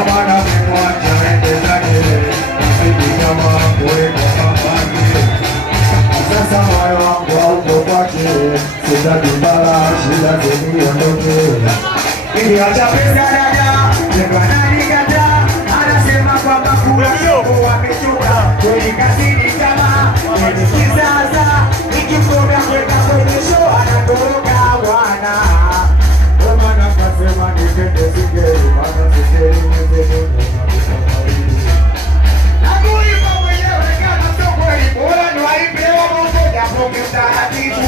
Omana mimwacha ende zake, msiki nyama kuweka mabaki. Sasa moyo wangu hauko kwake, sitaki mbala, shida ziniondoke. Niliacha pesa dada, jenga nani kata, anasema kwamba kula soko wamechoka, kweli kazini tamaa, kweli kizaza, nikimkoga kweka kwenye show anatoroka bwana. Omana kasema nipende sigeri, mana sigeri mwenye nakuipa mwenyewe kama sio kweli, bora ni waipewa mmoja mmoja mtaratibu.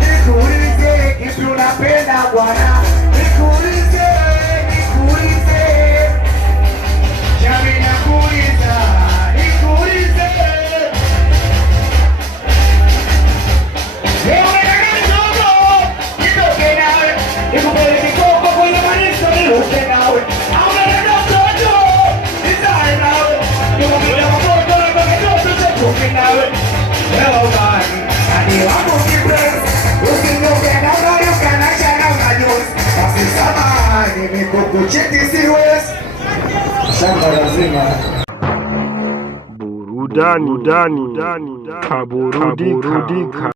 Nikuulize kipi unapenda bwana, nikuulize chami, nakuuliza nikuulize wewe nani dogo, nitoke nawe nikupeleke koko kwenye manisa niruke nawe, au nani dogo nizae nawe nikupeleke koko kwenye manisa niruke nawe. Hello bani, hadi wako kipenzi, usinipenda moyo kanasha na unajua. Basi samahani nimekukuchiti siwezi. Shamba lazima. Burudani, kaburudika.